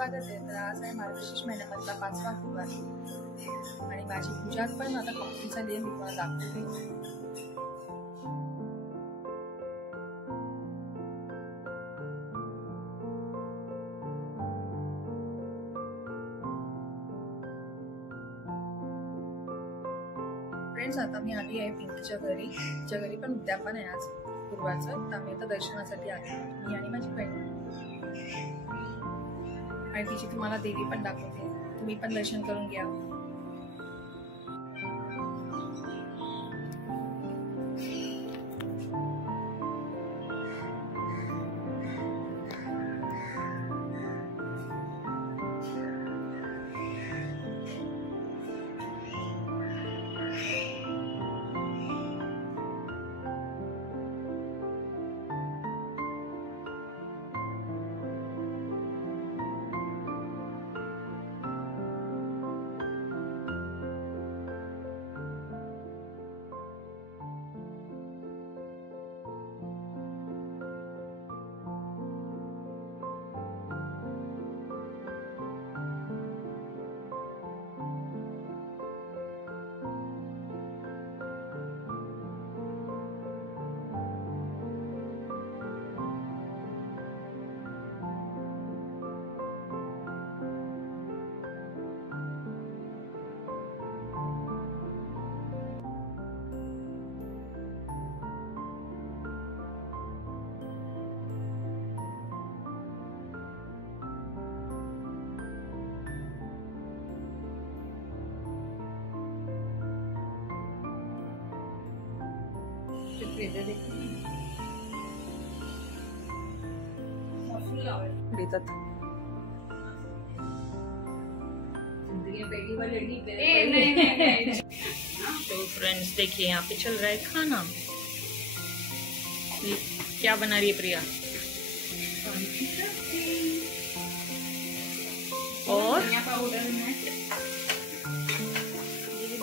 स्वागत आहे. तर आज आहे मार्गशीर्ष महिन्यामधला 5वा गुरुवार आणि माझी पूजा पण आता कंप्लीट झाली आहे. मी तुम्हाला दाखवते. फ्रेंड्स, आता मी आली आहे पिंकीच्या घरी. तिच्या घरी पण उद्यापन आहे आज गुरुवारचं. तर आम्ही आता दर्शनासाठी आली, मी आणि माझी बहीण. आणि तिची तुम्हाला देवी पण दाखवते. तुम्ही पण दर्शन करून घ्या. तो फ्रेंड्स देखिए, यहाँ पे चल रहा है खाना। क्या बना रही है प्रिया? और ये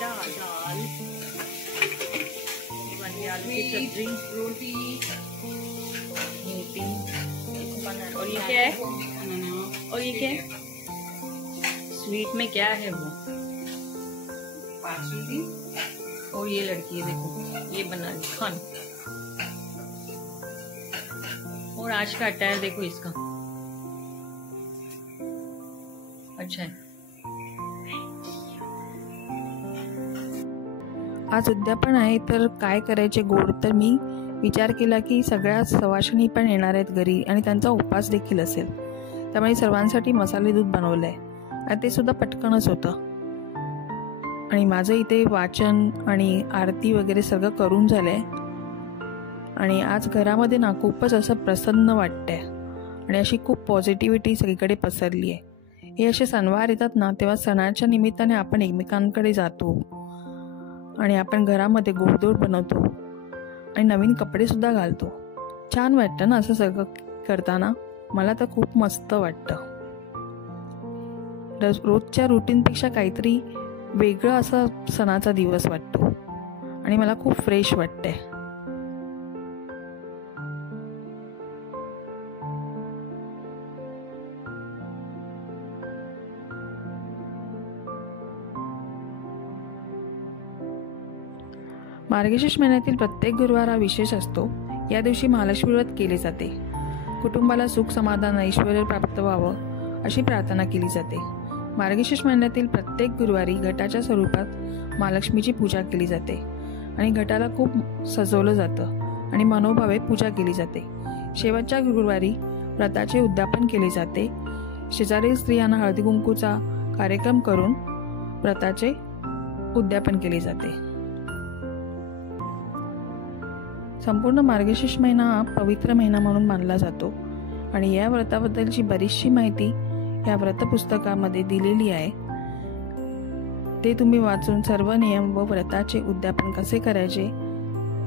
दाल आलू की सब्जी, रोटी, और ये क्या है? और ये क्या है? स्वीट में क्या है वो? और ये लड़की है, देखो ये बना ली खान। और आज का अटायर देखो इसका, अच्छा है। आज उद्यापन आहे, तर काय करायचे गोड. तर मी विचार केला की सगळ्या सवाशिनी पण येणार आहेत घरी आणि त्यांचा उपवास देखील असेल. त्यामुळे सर्वांसाठी मसाले दूध बनवलंय आणि ते सुद्धा पटकनच होतं. आणि माझं इथे वाचन आणि आरती वगैरे सगळं करून झालंय. आणि आज घरामध्ये ना खूपच असं प्रसन्न वाटतंय आणि अशी खूप पॉझिटिव्हिटी सगळीकडे पसरली आहे. हे असे सणवार येतात ना, तेव्हा सणाच्या निमित्ताने आपण एकमेकांकडे जातो आणि आपण घरामध्ये गोडधोड बनवतो आणि नवीन कपडे सुद्धा घालतो. छान वाटतं ना असं सगळं करताना. मला तर खूप मस्त वाटतं. रोजच्या रुटीनपेक्षा काहीतरी वेगळं असं सणाचा दिवस वाटतो आणि मला खूप फ्रेश वाटतंय. मार्गशीर्ष महिन्यातील प्रत्येक गुरुवार हा विशेष असतो. या दिवशी महालक्ष्मी व्रत केले जाते. कुटुंबाला सुख समाधान ऐश्वर्य प्राप्त व्हावं अशी प्रार्थना केली जाते. मार्गशीर्ष महिन्यातील प्रत्येक गुरुवारी घटाच्या स्वरूपात महालक्ष्मीची पूजा केली जाते आणि घटाला खूप सजवलं जातं आणि मनोभावे पूजा केली जाते. शेवटच्या गुरुवारी व्रताचे उद्यापन केले जाते. शेजारील स्त्रियांना हळदी कुंकूचा कार्यक्रम करून व्रताचे उद्यापन केले जाते. संपूर्ण मार्गशीर्ष महिना हा पवित्र महिना म्हणून मानला जातो आणि या व्रताबद्दलची बरीचशी माहिती या व्रत पुस्तकामध्ये दिलेली आहे. ते तुम्ही वाचून सर्व नियम व व्रताचे उद्यापन कसे करायचे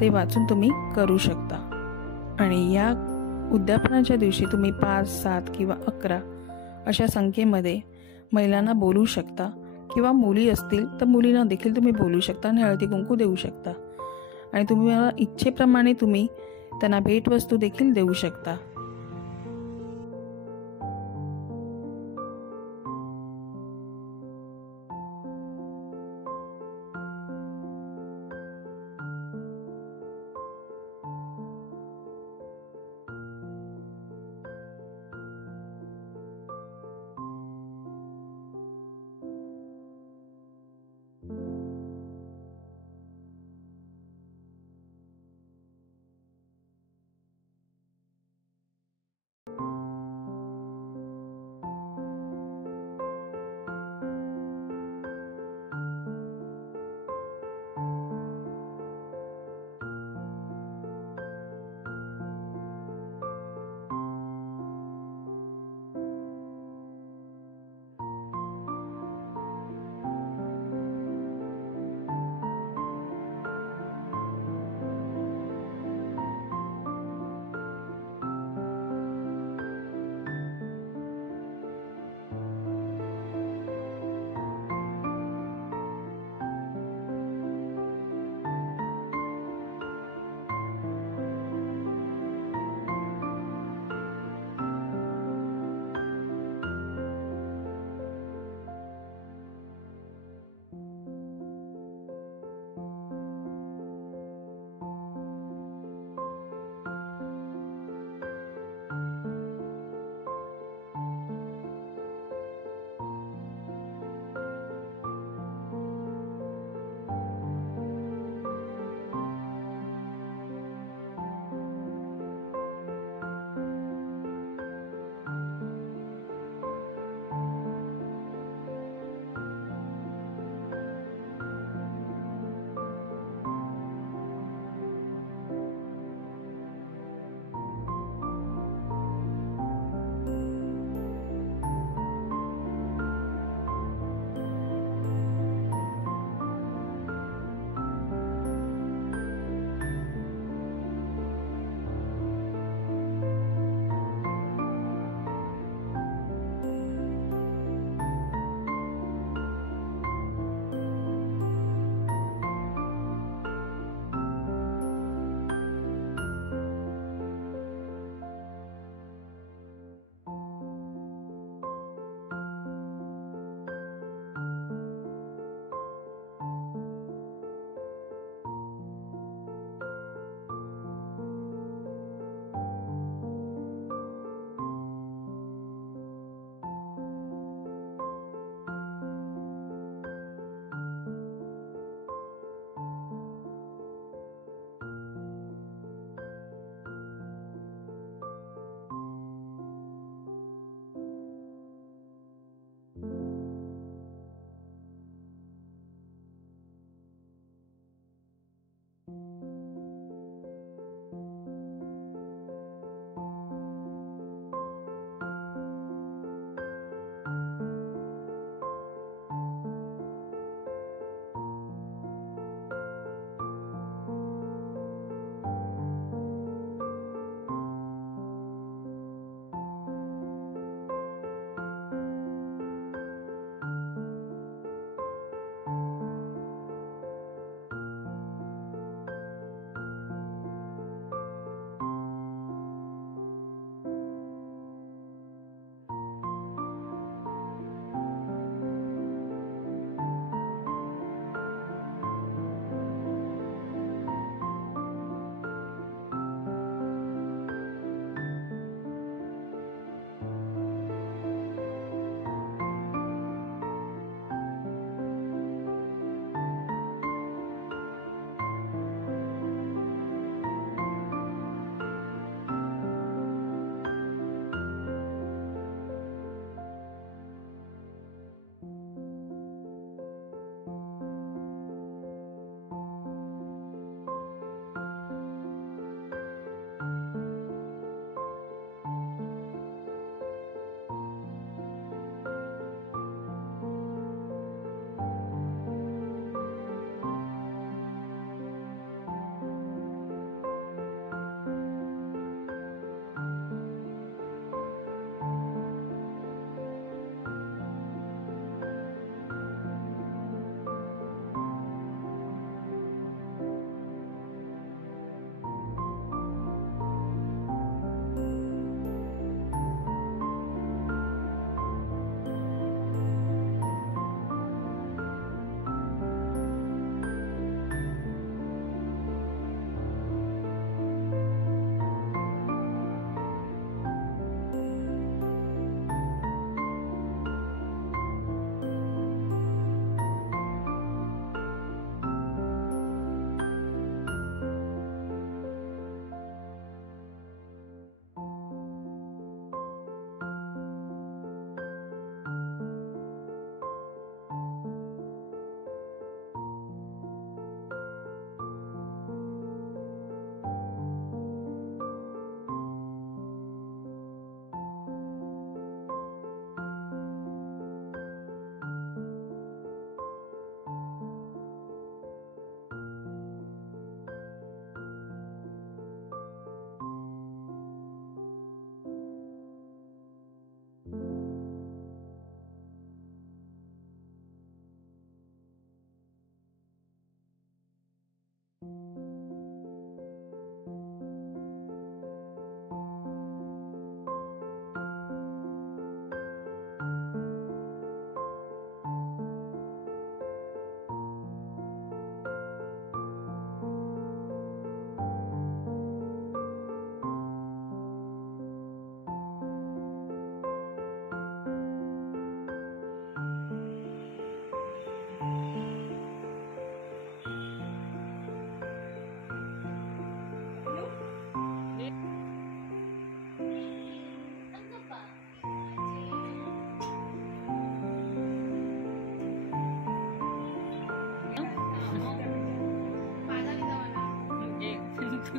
ते वाचून तुम्ही करू शकता. आणि या उद्यापनाच्या दिवशी तुम्ही 5, 7 किंवा 11 अशा संख्येमध्ये महिलांना बोलवू शकता किंवा मुली असतील तर मुलींना देखील तुम्ही बोलवू शकता आणि हळदी कुंकू देऊ शकता. आणि तुम्ही मला इच्छेप्रमाणे तुम्ही त्यांना भेटवस्तू देखील देऊ शकता.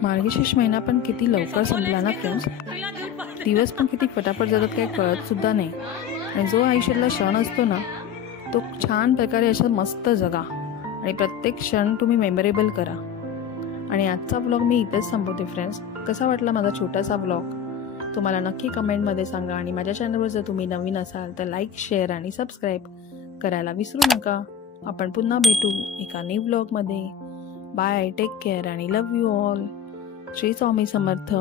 मार्गशीर्ष महिना पण किती लवकर संपला ना फ्रेंड्स. दिवस पण किती फटाफट जातात काही कळत सुद्धा नाही. आणि जो आयुष्यातला क्षण असतो ना तो छान प्रकारे असं मस्त जगा आणि प्रत्येक क्षण तुम्ही मेमोरेबल करा. आणि आजचा व्लॉग मी इथेच संपवते फ्रेंड्स. कसा वाटला माझा छोटासा व्लॉग तुम्हाला नक्की कमेंटमध्ये सांगा. आणि माझ्या चॅनलवर जर तुम्ही नवीन असाल तर लाईक, शेअर आणि सबस्क्राईब करायला विसरू नका. आपण पुन्हा भेटू एका न्यू व्लॉगमध्ये. बाय, टेक केअर आणि love you all. Shri Swami Samarth.